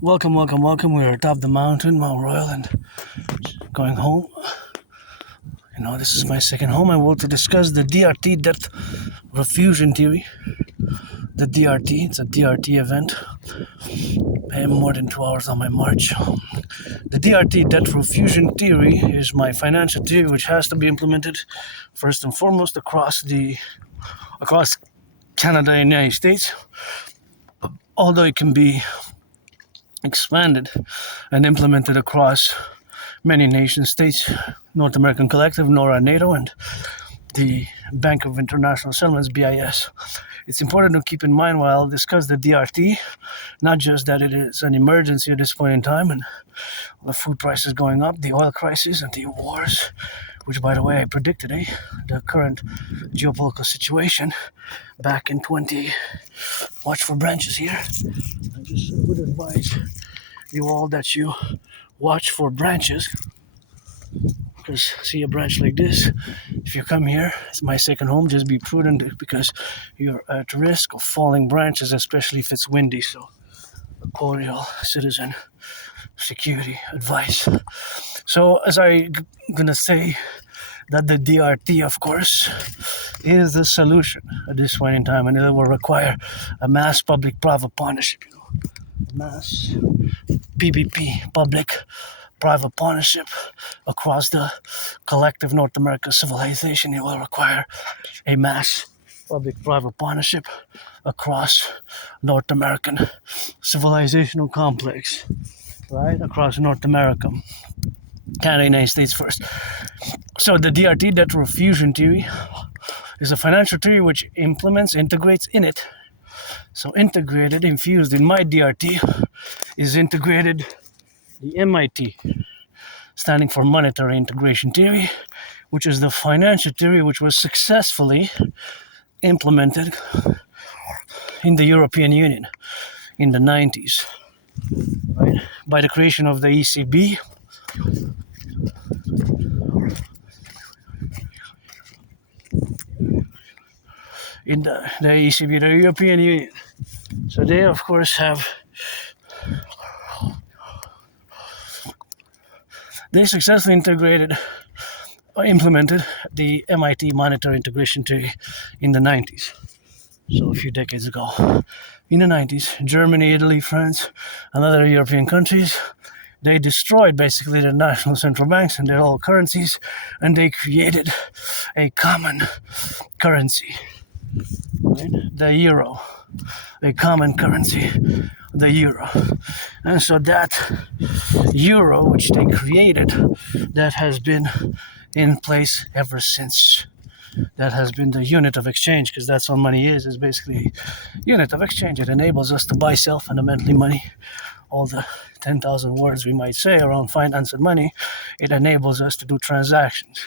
Welcome. We're atop the mountain, Mount Royal, and going home. This is my second home. I want to discuss the DRT depth refusion theory. The DRT, it's a DRT event. I am more than 2 hours on my march. The DRT depth refusion theory is my financial theory, which has to be implemented first and foremost across Canada and the United States. Although it can be expanded and implemented across many nation states, North American Collectif, NORA, NATO, and the Bank of International Settlements, BIS. It's important to keep in mind while I'll discuss the DRT, not just that it is an emergency at this point in time and the food prices going up, the oil crisis, and the wars, which, by the way, I predicted, the current geopolitical situation back in 20. Watch for branches here. I just would advise you all that you watch for branches, because see a branch like this, if you come here, it's my second home, just be prudent because you're at risk of falling branches, especially if it's windy. So a cordial citizen security advice. So as I'm gonna say that the DRT, of course, is the solution at this point in time, and it will require a mass public-private partnership, a mass PPP, public-private partnership across the collective North American civilization. It will require a mass public-private partnership across North American civilizational complex, right? Across North America, Canada, United States first. So the DRT, debt refusion theory, is a financial theory which integrates in it. So integrated, infused in my DRT, is integrated the MIT, standing for Monetary Integration Theory, which is the financial theory which was successfully implemented in the European Union in the 90s, right? By the creation of the ECB. In the ECB, the European Union. So they, of course, they successfully implemented the MIT Monetary Integration Theory in the 90s. So a few decades ago. In the 90s, Germany, Italy, France, and other European countries, they destroyed basically the national central banks and their old currencies, and they created a common currency, right? The euro, a common currency, the euro. And so that euro, which they created, that has been in place ever since. That has been the unit of exchange, because that's what money is basically a unit of exchange. It enables us to buy, sell fundamentally money. All the 10,000 words we might say around finance and money, it enables us to do transactions,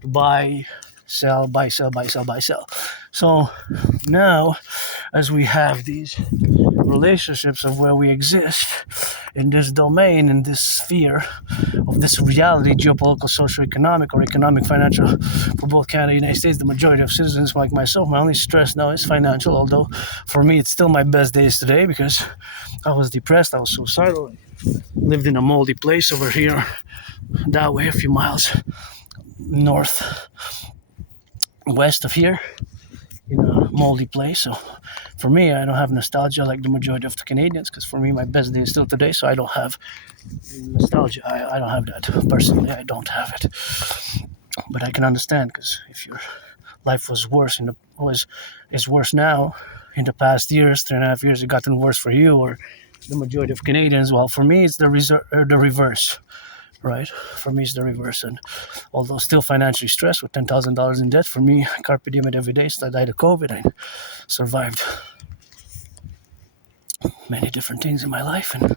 to buy, sell. So now, as we have these relationships of where we exist in this domain, in this sphere of this reality, geopolitical, socio-economic, or economic, financial, for both Canada and the United States, the majority of citizens like myself, my only stress now is financial, although for me it's still my best days today because I was depressed, I was suicidal, I lived in a moldy place over here, that way a few miles west of here, in a moldy place. So for me, I don't have nostalgia like the majority of the Canadians, because for me, my best day is still today, so I don't have nostalgia. I don't have that. Personally, I don't have it. But I can understand, because if your life was worse is worse now, in the past years, 3.5 years, it gotten worse for you or the majority of Canadians. Well, for me, it's the reverse. Right? For me, it's the reverse. And although still financially stressed with $10,000 in debt, for me, carpe diem it every day. So I died of COVID. I survived many different things in my life and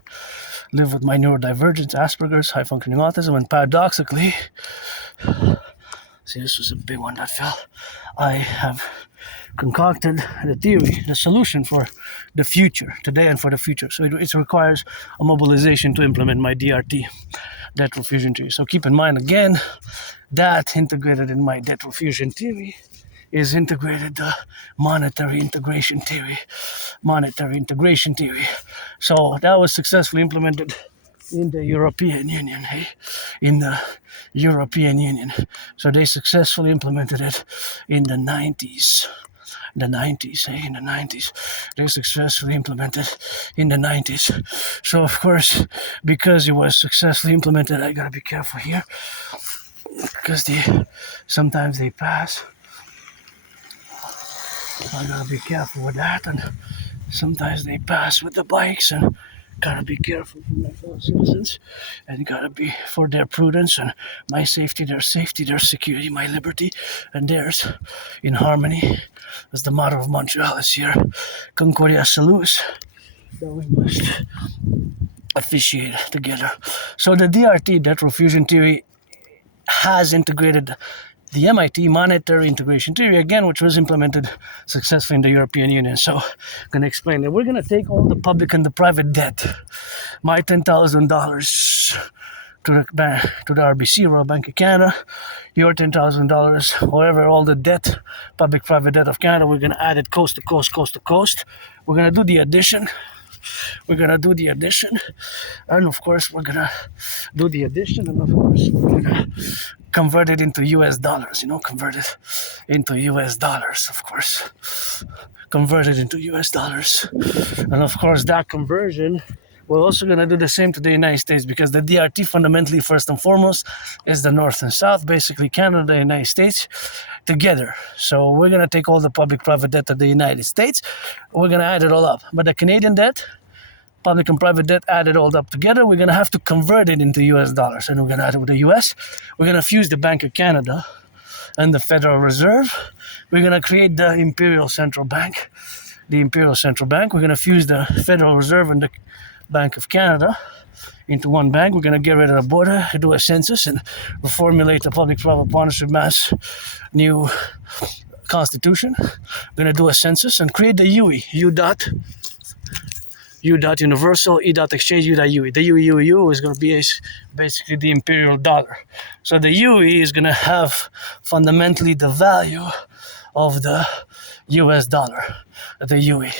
live with my neurodivergence, Asperger's, high-functioning autism, and paradoxically, see, this was a big one that fell. I have concocted the theory, the solution for the future, today and for the future. So it requires a mobilization to implement my DRT, debt refusion theory. So keep in mind again, that integrated in my debt refusion theory is integrated the monetary integration theory. So that was successfully implemented in the European Union, hey? In the European Union. So they successfully implemented it in the 90s. In the 90s. They successfully implemented in the 90s. So, of course, because it was successfully implemented, I gotta be careful here because sometimes they pass. I gotta be careful with that, and sometimes they pass with the bikes, and gotta be careful for my fellow citizens, and gotta be for their prudence and my safety, their security, my liberty, and theirs in harmony. As the motto of Montreal is here, Concordia Salus, that we must officiate together. So the DRT, that Refusion theory, has integrated the MIT monetary integration theory again, which was implemented successfully in the European Union. So I'm going to explain that we're going to take all the public and the private debt, my $10,000 to the RBC, Royal Bank of Canada, your $10,000, however, all the debt, public-private debt of Canada, we're going to add it coast to coast, We're going to do the addition. And of course, we're going to do the addition, and of course, we're going to convert it into US dollars, convert it into US dollars, of course. Convert it into US dollars. And of course, that conversion, we're also going to do the same to the United States, because the DRT fundamentally, first and foremost, is the North and South, basically Canada, the United States, together. So we're going to take all the public-private debt of the United States, we're going to add it all up. But the Canadian debt, public and private debt added all up together, we're going to have to convert it into US dollars. And we're going to add it with the US. We're going to fuse the Bank of Canada and the Federal Reserve. We're going to create the Imperial Central Bank. We're going to fuse the Federal Reserve and the Bank of Canada into one bank. We're going to get rid of the border, do a census, and reformulate the public-private partnership mass new constitution. We're going to do a census and create the UE, U dot universal, E dot exchange, U dot UE. The UE is going to be basically the imperial dollar. So the UE is going to have fundamentally the value of the US dollar. The UE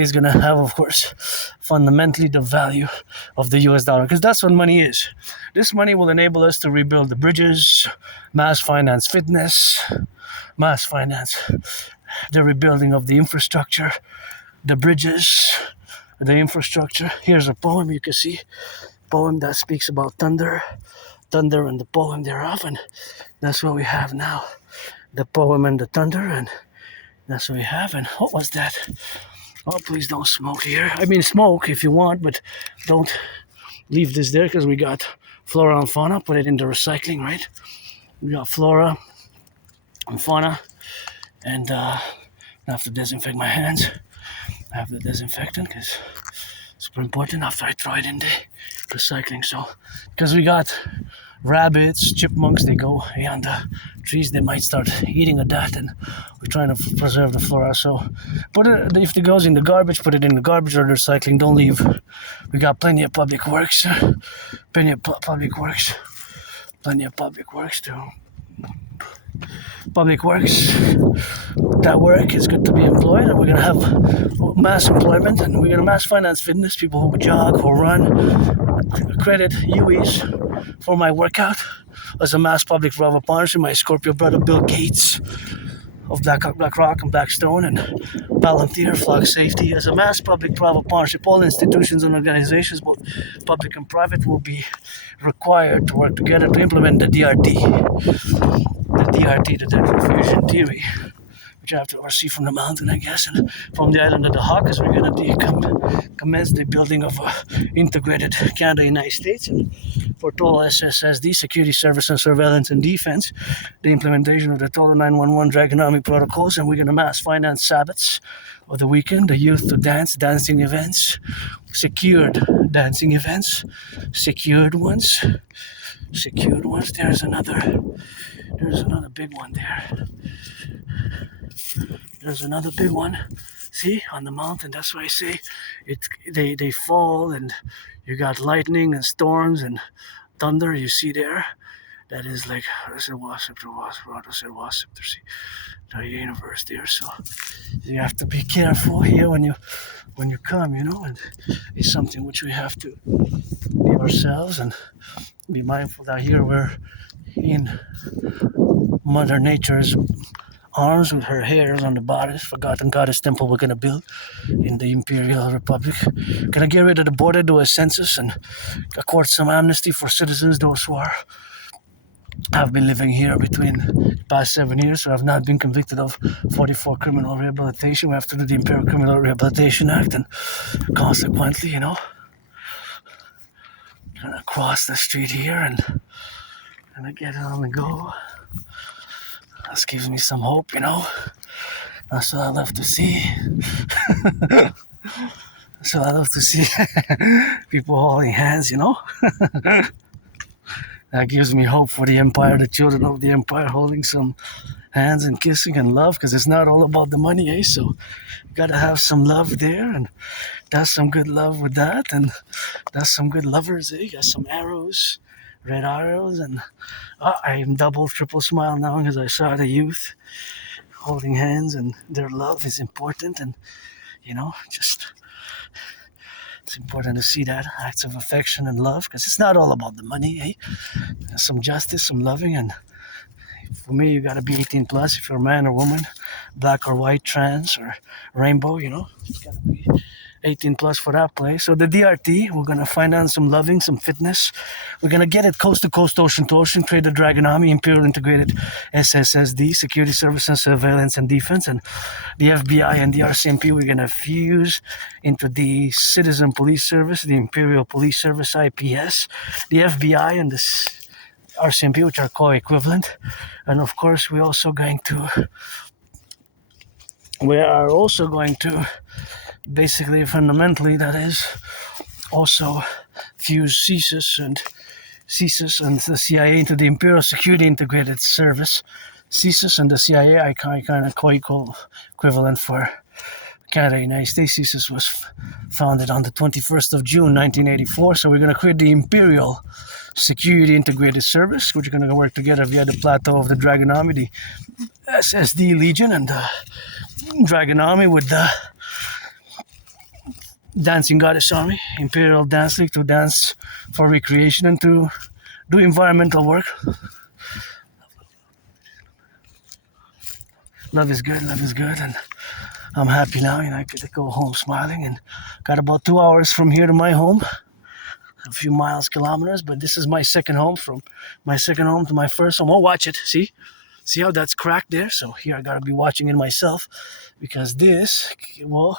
is going to have, of course, fundamentally the value of the US dollar, because that's what money is. This money will enable us to rebuild the bridges, mass finance fitness, the rebuilding of the infrastructure, the bridges, the infrastructure. Here's a poem, you can see, poem that speaks about thunder and the poem thereof, and that's what we have now, the poem and the thunder, and that's what we have. And what was that? Oh, please don't smoke here. I mean, smoke if you want, but don't leave this there, because we got flora and fauna. Put it in the recycling, right? We got flora and fauna, and I have to disinfect my hands. I have the disinfectant because it's super important after I throw it in the recycling. So, because we got rabbits, chipmunks, they go on the trees, they might start eating at that, and we're trying to preserve the flora. So, if it goes in the garbage, put it in the garbage or the recycling. Don't leave. We got plenty of public works, that work is good to be employed, and we're going to have mass employment, and we're going to mass finance fitness, people who jog, who run, credit UEs for my workout as a mass public-private partnership. My Scorpio brother Bill Gates of BlackRock and Blackstone and Palantir, Flock Safety, as a mass public-private partnership. All institutions and organizations, both public and private, will be required to work together to implement the DRT, the Refusion theory, which I have to oversee from the mountain, I guess, and from the island of the Hawk, as we're going to commence the building of integrated Canada-United States, and for total SSSD, security, service, and surveillance and defense, the implementation of the total 911 Dragonomy protocols, and we're going to mass finance Sabbaths of the weekend, the youth to dance, dancing events, secured dancing events, secured ones. There's another big one there. There's another big one. See, on the mountain, that's why I say they fall, and you got lightning and storms and thunder, you see there. that is like the universe there. So you have to be careful here when you come, and it's something which we have to be ourselves and be mindful that here we're in Mother Nature's arms with her hairs on the bodice, forgotten goddess temple we're gonna build in the Imperial Republic. Gonna get rid of the border, do a census, and accord some amnesty for citizens, those who have been living here between the past 7 years, so have not been convicted of 44 criminal rehabilitation. We have to do the Imperial Criminal Rehabilitation Act, and consequently, gonna cross the street here and gonna get on the go. This gives me some hope, That's what I love to see. So I love to see people holding hands, That gives me hope for the Empire, the children of the Empire holding some hands and kissing and love, because it's not all about the money, eh? So you gotta have some love there, and that's some good love with that, and that's some good lovers, eh? Got some arrows, red arrows, and I am double, triple smile now because I saw the youth holding hands, and their love is important, and just it's important to see that acts of affection and love, because it's not all about the money, eh? There's some justice, some loving, and for me, you gotta be 18 plus if you're a man or woman, black or white, trans or rainbow, It's gotta be 18 plus for that play. So the DRT, we're gonna find out some loving, some fitness. We're gonna get it coast to coast, ocean to ocean, create the Dragon Army, Imperial Integrated SSSD, Security Service and Surveillance and Defense, and the FBI and the RCMP. We're gonna fuse into the Citizen Police Service, the Imperial Police Service, IPS, the FBI and the RCMP, which are co-equivalent. And of course, we are also going to basically, fundamentally, that is also fuse CSIS and the CIA into the Imperial Security Integrated Service. CSIS and the CIA are kind of co-equivalent for Canada, United States. CSIS was founded on the 21st of June, 1984. So we're going to create the Imperial Security Integrated Service, which are going to work together via the plateau of the Dragon Army, the SSD Legion, and the Dragon Army with the Dancing Goddess Army, Imperial Dance League, to dance for recreation and to do environmental work. Love is good, and I'm happy now, I get to go home smiling, and got about 2 hours from here to my home, a few kilometers, but this is my second home, from my second home to my first home. Oh, watch it, see how that's cracked there? So here I gotta be watching it myself, because this will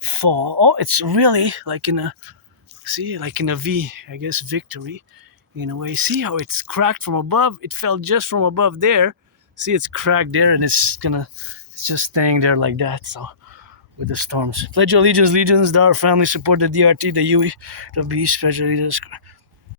fall. Oh, it's really like in a V, I guess, victory in a way. See how it's cracked from above? It fell just from above there. See, it's cracked there, and it's just staying there like that. So with the storms, pledge allegiance, legions, our family support the DRT, the UE, the B, special leaders.